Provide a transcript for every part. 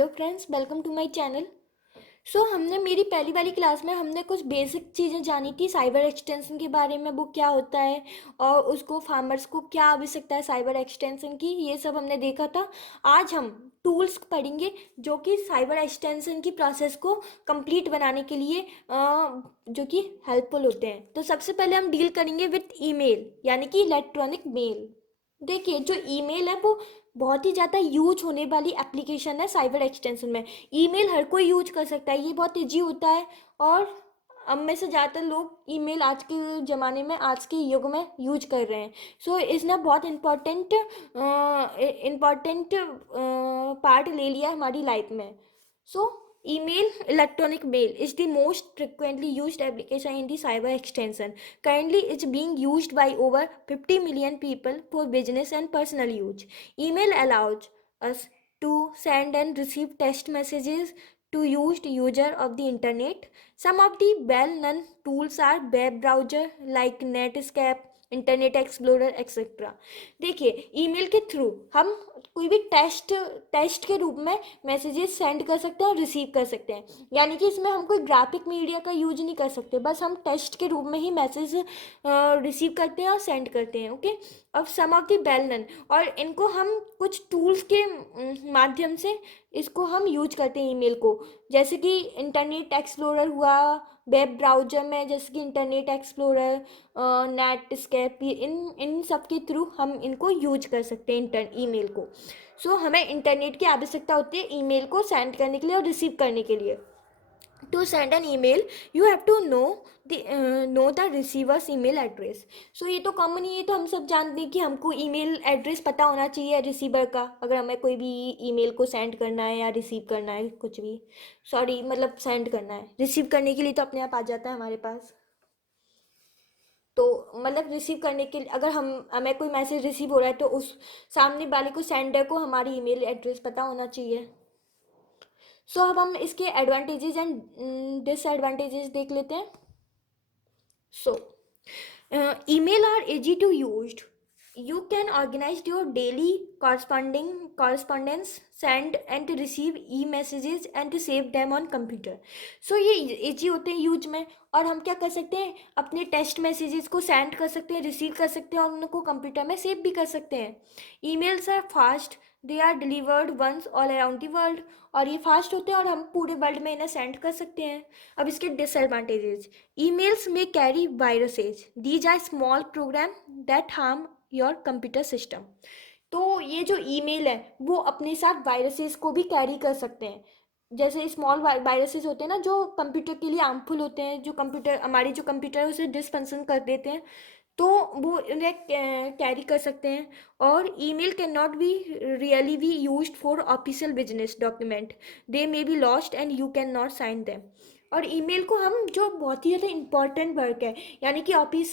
Hello friends, welcome to my channel. हमने मेरी पहली वाली क्लास में हमने कुछ बेसिक चीज़ें जानी थी साइबर एक्सटेंशन के बारे में, वो क्या होता है और उसको फार्मर्स को क्या आवश्यकता है साइबर एक्सटेंशन की, ये सब हमने देखा था। आज हम टूल्स पढ़ेंगे जो कि साइबर एक्सटेंशन की प्रोसेस को कंप्लीट बनाने के लिए जो कि हेल्पफुल होते हैं। तो सबसे पहले हम डील करेंगे विथ ईमेल, यानी कि इलेक्ट्रॉनिक मेल। देखिए, जो ईमेल है वो बहुत ही ज़्यादा यूज होने वाली एप्लीकेशन है साइबर एक्सटेंशन में। ईमेल हर कोई यूज कर सकता है, ये बहुत ईजी होता है। और अब में से ज़्यादातर लोग ईमेल आज के ज़माने में, आज के युग में यूज कर रहे हैं। इसने बहुत इम्पोर्टेंट पार्ट ले लिया है हमारी लाइफ में। Email, electronic mail is the most frequently used application in the cyber extension. Currently, it's being used by over 50 million people for business and personal use. Email allows us to send and receive text messages to used user of the internet. Some of the well-known tools are web browser like Netscape, internet explorer etcetera. देखिए, email के through हम कोई भी test के रूप में messages send कर सकते हैं और रिसीव कर सकते हैं। यानी कि इसमें हम कोई ग्राफिक मीडिया का यूज नहीं कर सकते, बस हम टेस्ट के रूप में ही मैसेज रिसीव करते हैं और सेंड करते हैं। ओके, अब सम ऑफ द बेल नन, और इनको हम कुछ टूल्स के माध्यम से इसको हम यूज करते हैं ईमेल को। जैसे कि इंटरनेट एक्सप्लोरर हुआ, वेब ब्राउजर में जैसे कि इंटरनेट एक्सप्लोरर, नेटस्केप, इन इन सब के थ्रू हम इनको यूज कर सकते हैं ईमेल को। हमें इंटरनेट की आवश्यकता होती है ईमेल को सेंड करने के लिए और रिसीव करने के लिए। To send an email you have to know the receiver's email address. ये तो कॉमन ही है, तो हम सब जानते हैं कि हमको ईमेल एड्रेस पता होना चाहिए रिसीवर का, अगर हमें कोई भी ईमेल को सेंड करना है या रिसीव करना है कुछ भी। सॉरी, मतलब सेंड करना है, रिसीव करने के लिए तो अपने आप आ जाता है हमारे पास। तो मतलब रिसीव करने के लिए, अगर हमें कोई मैसेज रिसीव हो रहा है तो उस सामने वाले को, सेंडर को, हमारी ईमेल एड्रेस पता होना चाहिए। अब हम इसके एडवांटेजेस एंड डिसएडवांटेजेस देख लेते हैं। So, email are easy to use. You can organize your daily correspondence, send and receive e-messages and save them on computer. ये easy होते हैं यूज में, और हम क्या कर सकते हैं, अपने टेक्स्ट मैसेजेस को सेंड कर सकते हैं, रिसीव कर सकते हैं और उनको कंप्यूटर में सेव भी कर सकते हैं। Emails are fast, they are delivered once all around the world, और ये फास्ट होते हैं और हम पूरे वर्ल्ड में इन्हें सेंड कर सकते हैं। अब इसके disadvantages, emails may carry viruses. These are small program that harm your computer system. तो ये जो ईमेल है वो अपने साथ वायरसेस को भी कैरी कर सकते हैं। जैसे स्मॉल वायरसेस होते हैं ना, जो कंप्यूटर के लिए हार्मफुल होते हैं, जो हमारी जो कंप्यूटर है उसे डिसफंक्शन कर देते हैं, तो वो उन्हें कैरी कर सकते हैं। और email can not be really be used for official business document, they may be lost and you can not sign them. और ईमेल को हम, जो बहुत ही ज़्यादा इंपॉर्टेंट वर्क है, यानी कि ऑफिस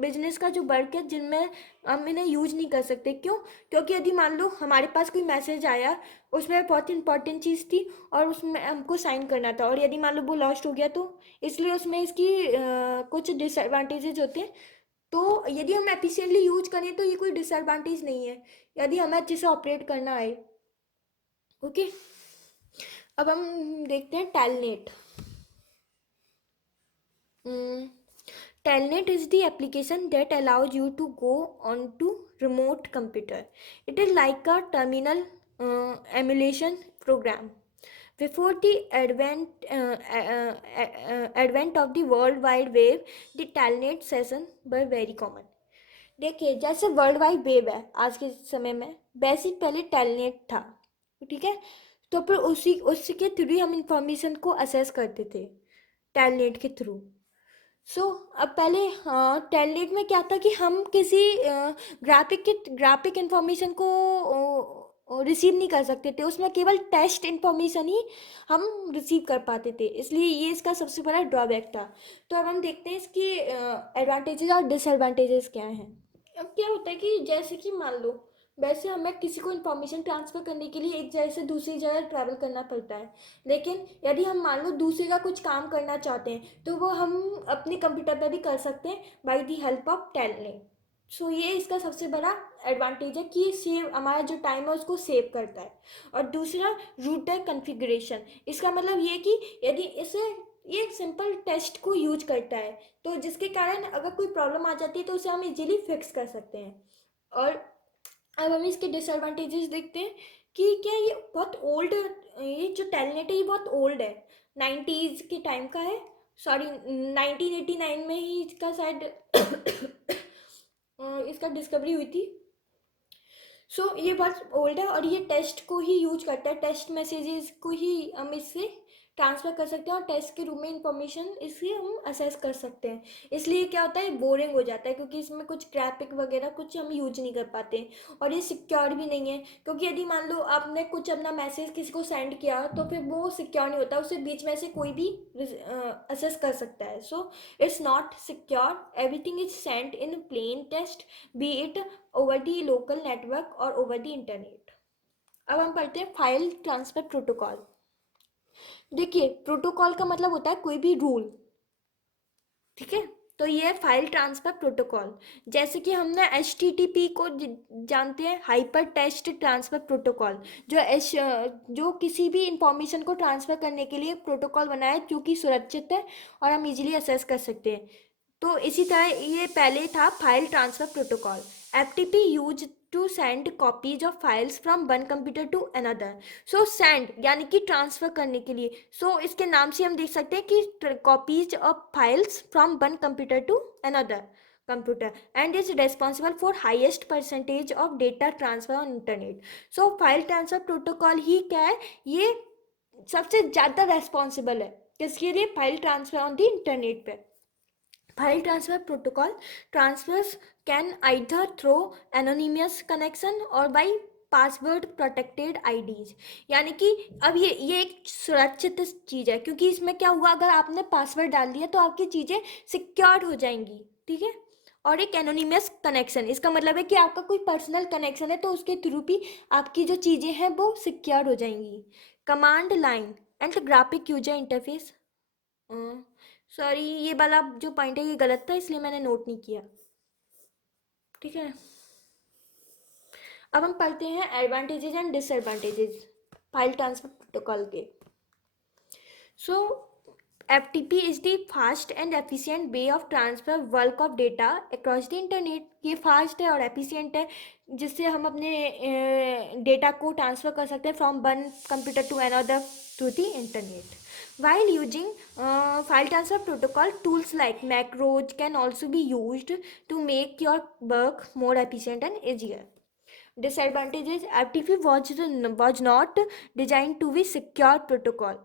बिजनेस का जो वर्क है, जिनमें हम इन्हें यूज नहीं कर सकते। क्यों? क्योंकि यदि मान लो हमारे पास कोई मैसेज आया, उसमें बहुत इंपॉर्टेंट चीज़ थी और उसमें हमको साइन करना था, और यदि मान लो वो लॉस्ट हो गया, तो इसलिए उसमें इसकी कुछ डिसएडवांटेजेस होते हैं। तो यदि हम एफिशिएंटली यूज करें तो ये कोई डिसएडवांटेज नहीं है, यदि हमें अच्छे से ऑपरेट करना आए। ओके, अब हम देखते हैं telnet. Telnet is the application that allows you to go onto remote computer. It is like a terminal emulation program. Before the advent of the World Wide Web, the Telnet session were very common. देखिए, जैसे world wide web है आज के समय में, वैसे ही पहले telnet था। ठीक है, तो फिर उसके थ्रू हम इंफॉर्मेशन को असेस करते थे, टेलनेट के थ्रू। अब पहले टेलनेट में क्या था कि हम किसी ग्राफिक इंफॉर्मेशन को रिसीव नहीं कर सकते थे, उसमें केवल टेक्स्ट इंफॉर्मेशन ही हम रिसीव कर पाते थे, इसलिए ये इसका सबसे बड़ा ड्रॉबैक था। तो अब हम देखते हैं इसकी एडवांटेजेस और डिसएडवांटेजेस क्या हैं। अब क्या होता है कि जैसे कि मान लो, वैसे हमें किसी को इन्फॉर्मेशन ट्रांसफ़र करने के लिए एक जगह से दूसरी जगह ट्रैवल करना पड़ता है, लेकिन यदि हम मान लो दूसरे का कुछ काम करना चाहते हैं तो वो हम अपने कंप्यूटर पर भी कर सकते हैं by the help of telnet. So ये इसका सबसे बड़ा एडवांटेज है कि ये सेव, हमारा जो टाइम है उसको सेव करता है। और दूसरा, रूटर कॉन्फ़िगरेशन। इसका मतलब ये कि यदि इसे, ये एक सिंपल टेस्ट को यूज करता है, तो जिसके कारण अगर कोई प्रॉब्लम आ जाती है तो उसे हम इजीली फिक्स कर सकते हैं। और अब हम इसके डिसएडवांटेजेस देखते हैं कि क्या ये बहुत ओल्ड, ये जो टेलनेट है ये बहुत ओल्ड है, 90s के टाइम का है। सॉरी, 1989 में ही इसका शायद इसका डिस्कवरी हुई थी। सो ये बहुत ओल्ड है और ये टेस्ट को ही यूज करता है, टेस्ट मैसेजेस को ही हम इससे ट्रांसफ़र कर सकते हैं और टेस्ट के रूप में इंफॉर्मेशन इससे हम असेस कर सकते हैं। इसलिए क्या होता है, बोरिंग हो जाता है क्योंकि इसमें कुछ ग्राफिक वगैरह कुछ हम यूज नहीं कर पाते। और ये सिक्योर भी नहीं है, क्योंकि यदि मान लो आपने कुछ अपना मैसेज किसी को सेंड किया तो फिर वो सिक्योर नहीं होता, उसे बीच में से कोई भी असेस कर सकता है। So it's not secure, everything is sent in plain text, be it over the local network और ओवर दी इंटरनेट। अब हम पढ़ते हैं फाइल ट्रांसफर प्रोटोकॉल। देखिए, प्रोटोकॉल का मतलब होता है कोई भी रूल, ठीक है। तो ये है फाइल ट्रांसफर प्रोटोकॉल। जैसे कि हमने एच टी टी पी को जानते हैं, हाइपर टेक्स्ट ट्रांसफर प्रोटोकॉल, जो एच जो किसी भी इंफॉर्मेशन को ट्रांसफ़र करने के लिए प्रोटोकॉल बनाया है जो कि सुरक्षित है और हम इजीली असेस कर सकते हैं। तो इसी तरह ये पहले था file transfer protocol. FTP use to send copies of files from one computer to another. So send यानी कि ट्रांसफ़र करने के लिए, सो इसके नाम से हम देख सकते हैं कि copies of files from one computer to another computer and is responsible for highest percentage of data transfer on internet. So file transfer protocol ही क्या है, ये सबसे ज़्यादा रेस्पॉन्सिबल है किसके लिए, file transfer on the internet पे। File transfer protocol transfers can either through anonymous connection or by password protected IDs. यानी कि अब ये एक सुरक्षित चीज़ है, क्योंकि इसमें क्या हुआ, अगर आपने पासवर्ड डाल दिया तो आपकी चीज़ें सिक्योर्ड हो जाएंगी, ठीक है। और एक एनोनिमस कनेक्शन, इसका मतलब है कि आपका कोई पर्सनल कनेक्शन है तो उसके थ्रू भी आपकी जो चीज़ें हैं वो सिक्योर हो जाएंगी। Command line and graphic user interface. Sorry, ये वाला जो पॉइंट है ये गलत था, इसलिए मैंने नोट नहीं किया, ठीक है। अब हम पढ़ते हैं advantages and disadvantages file transfer protocol के। सो FTP is the fast and efficient way of transfer bulk of data across the internet। ये फास्ट है और एफिशिएंट है, जिससे हम अपने डेटा को ट्रांसफ़र कर सकते हैं from one computer to another through the internet. While using file transfer protocol, tools like macros can also be used to make your work more efficient and easier. Disadvantages: FTP was not designed to be secure protocol.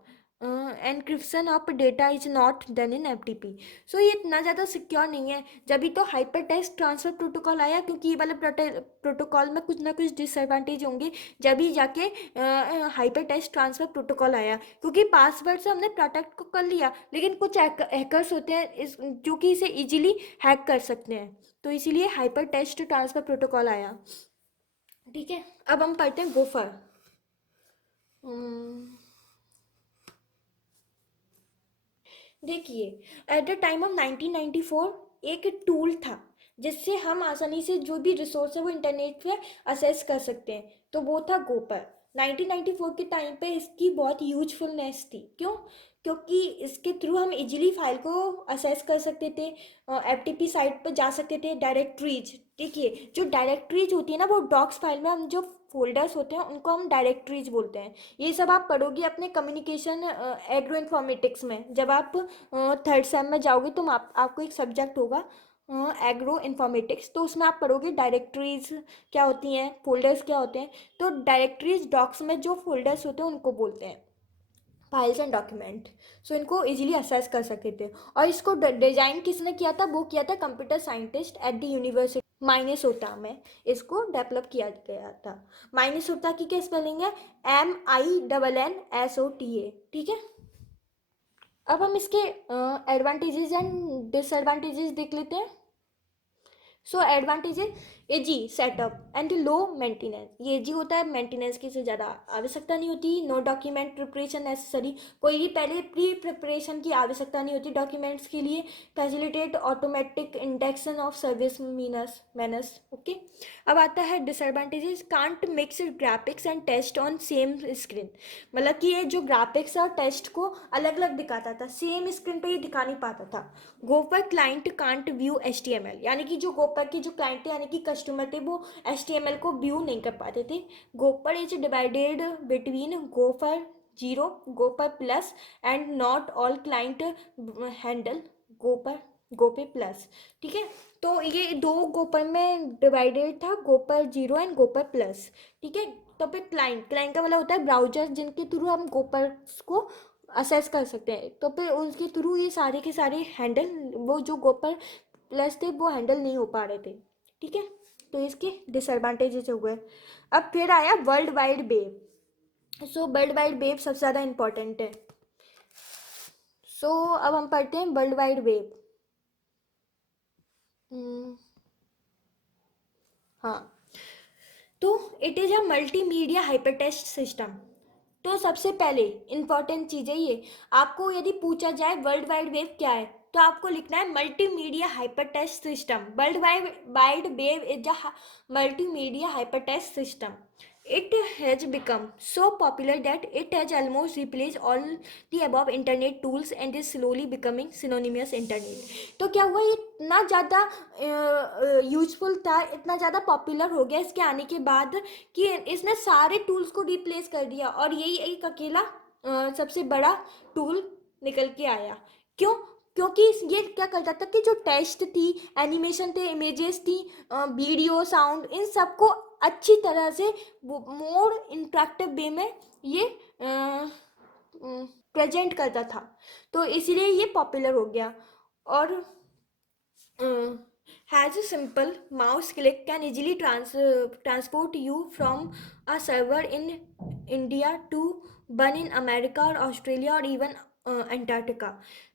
Encryption of data is not done in FTP। सो ये इतना ज़्यादा secure नहीं है, जब भी तो hyper text transfer protocol आया, क्योंकि ये वाले प्रोटोकॉल में कुछ ना कुछ डिसएडवांटेज होंगे, जब भी जाके हाइपर टेक्स्ट ट्रांसफ़र प्रोटोकॉल आया। क्योंकि पासवर्ड से हमने प्रोटेक्ट को कर लिया, लेकिन कुछ हैकर्स होते हैं इस जो कि इसे इजीली हैक कर सकते हैं, तो इसीलिए हाइपर टेक्स्ट ट्रांसफ़र प्रोटोकॉल आया, ठीक है। अब हम पढ़ते हैं गोफर। देखिए, एट द टाइम ऑफ 1994 एक टूल था जिससे हम आसानी से जो भी रिसोर्स है वो इंटरनेट पे असेस कर सकते हैं, तो वो था गोपर। 1994 के टाइम पे इसकी बहुत यूजफुलनेस थी। क्यों? क्योंकि इसके थ्रू हम इजीली फाइल को असेस कर सकते थे, एफटीपी साइट पर जा सकते थे, डायरेक्टरीज। देखिए, जो डायरेक्टरीज होती है ना, वो डॉक्स फाइल में हम जो फोल्डर्स होते हैं उनको हम डायरेक्टरीज बोलते हैं। ये सब आप पढ़ोगे अपने कम्युनिकेशन एग्रो इन्फॉर्मेटिक्स में, जब आप थर्ड सेम में जाओगे तो आपको एक सब्जेक्ट होगा एग्रो इन्फॉर्मेटिक्स, तो उसमें आप पढ़ोगे डायरेक्टरीज क्या होती हैं, फोल्डर्स क्या होते हैं। तो डायरेक्टरीज डॉक्स में जो फोल्डर्स होते हैं उनको बोलते हैं फाइल्स एंड डॉक्यूमेंट। सो इनको इजीली असेस कर सकते थे। और इसको डिज़ाइन किसने किया था, वो किया था computer scientist at the university Minnesota में, इसको डेवलप किया गया था। माइनेसोटा की क्या स्पेलिंग है, MINNSOTA, ठीक है। अब हम इसके एडवांटेजेस एंड डिसएडवांटेजेस देख लेते हैं। So advantages: easy setup and low maintenance. ये एजी होता है, मेंटेनेंस की से ज़्यादा आवश्यकता नहीं होती। नो डॉक्यूमेंट प्रिपरेशन नेसेसरी, कोई भी पहले प्री प्रिपरेशन की आवश्यकता नहीं होती डॉक्यूमेंट्स के लिए। Facilitate automatic indexation of service menus menus. Okay, अब आता है disadvantages. Can't mix graphics and text on same screen, मतलब कि ये जो ग्राफिक्स और टेस्ट को अलग अलग दिखाता था, सेम स्क्रीन पे ये दिखा नहीं पाता था। गोपर क्लाइंट कांट व्यू HTML, यानी कि जो गोपर के जो क्लाइंट थे यानी कि कस्टमर थे वो HTML को व्यू नहीं कर पाते थे। Gopher is divided between Gopher zero, Gopher plus and not all client handle Gopher Gopher plus. ठीक है, तो ये दो गोपर में डिवाइडेड था, Gopher zero and Gopher plus. ठीक है, तो फिर क्लाइंट, क्लाइंट का मतलब होता है ब्राउजर जिनके थ्रू हम गोपर को असेस कर सकते हैं, तो फिर उनके थ्रू ये सारे के सारे हैंडल, वो जो गोपर प्लस थे वो हैंडल नहीं हो पा रहे थे। ठीक है, तो इसके डिसएडवांटेजेस हो गए। अब फिर आया world wide web. So world wide web सबसे ज़्यादा इंपॉर्टेंट है। सो अब हम पढ़ते हैं वर्ल्ड वाइड वेब। हाँ, तो it is a multimedia hypertext system. तो सबसे पहले इंपॉर्टेंट चीज़ है ये, आपको यदि पूछा जाए वर्ल्ड वाइड वेब क्या है, तो आपको लिखना है multimedia hypertext system. World wide web is a multimedia hypertext system. It has become so popular that it has almost replaced all the above internet tools and is slowly becoming synonymous internet। तो क्या हुआ, ये इतना ज़्यादा useful था, इतना ज़्यादा popular हो गया इसके आने के बाद कि इसने सारे टूल्स को रिप्लेस कर दिया और यही एक अकेला सबसे बड़ा टूल निकल के आया। क्यों? क्योंकि ये क्या करता था कि जो टेक्स्ट थी, एनिमेशन थे, इमेजेस थी, वीडियो, साउंड, इन सबको अच्छी तरह से मोर इंटरेक्टिव वे में ये प्रेजेंट करता था, तो इसीलिए ये पॉपुलर हो गया। और has a simple mouse click can easily transport you from a server in India to one in America or Australia or even Antarctica.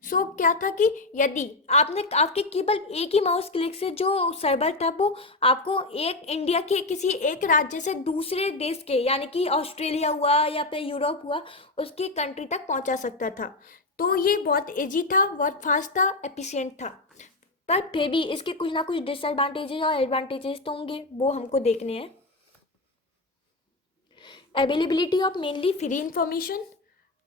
So क्या था कि यदि आपने आपके केवल एक ही माउस क्लिक से जो सर्वर था वो आपको एक इंडिया के किसी एक राज्य से दूसरे देश के, यानी कि ऑस्ट्रेलिया हुआ या फिर यूरोप हुआ, उसकी कंट्री तक पहुंचा सकता था। तो ये बहुत इजी था, बहुत फास्ट था, एफिशिएंट था। पर फिर भी इसके कुछ ना कुछ डिसएडवांटेजेस और एडवांटेजेस तो होंगे, वो हमको देखने हैं। Availability of mainly free information,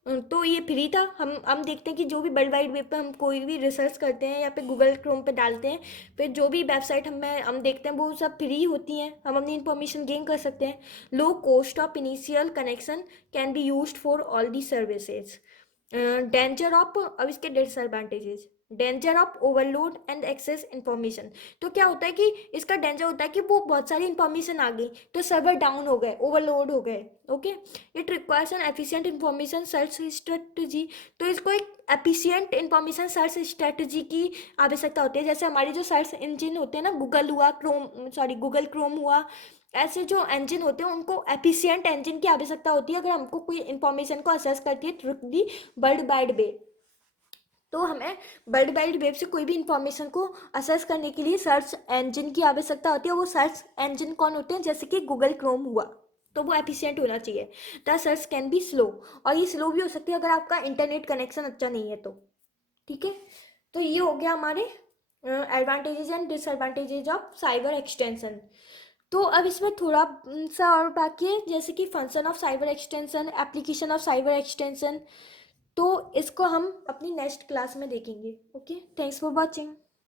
तो ये फ्री था। हम देखते हैं कि जो भी वर्ल्ड वाइड वेब पे हम कोई भी रिसर्च करते हैं या फिर गूगल क्रोम पे डालते हैं, फिर जो भी वेबसाइट हम देखते हैं वो सब फ्री होती हैं, हम अपनी इंफॉर्मेशन गेन कर सकते हैं। Low cost of initial connection can be used for all the services. Danger of, अब इसके disadvantages, danger of overload and excess information. तो क्या होता है कि इसका डेंजर होता है कि वो बहुत सारी इंफॉर्मेशन आ गई तो सर्वर डाउन हो गए, ओवरलोड हो गए। Okay, it requires N efficient information search strategy. तो इसको एक एफिशिएंट इंफॉर्मेशन सर्च स्ट्रेटजी की आवश्यकता होती है। जैसे हमारे जो सर्च इंजन होते हैं ना, गूगल हुआ, गूगल क्रोम हुआ, ऐसे जो इंजन होते हैं उनको एफिशिएंट इंजन की आवश्यकता होती है अगर हमको कोई इंफॉर्मेशन को असेस करती है through the world wide web. तो हमें वर्ल्ड वाइड वेब से कोई भी इंफॉर्मेशन को असेस करने के लिए सर्च इंजन की आवश्यकता होती है। वो सर्च इंजन कौन होते हैं? जैसे कि गूगल क्रोम हुआ, तो वो एफिशिएंट होना चाहिए। The search can be slow, और ये स्लो भी हो सकती है अगर आपका इंटरनेट कनेक्शन अच्छा नहीं है तो। ठीक है, तो ये हो गया हमारे advantages and disadvantages of cyber extension. तो अब इसमें थोड़ा सा और बाकी है, जैसे कि function of cyber extension, application of cyber extension. तो इसको हम अपनी नेक्स्ट क्लास में देखेंगे। Okay, thanks for watching.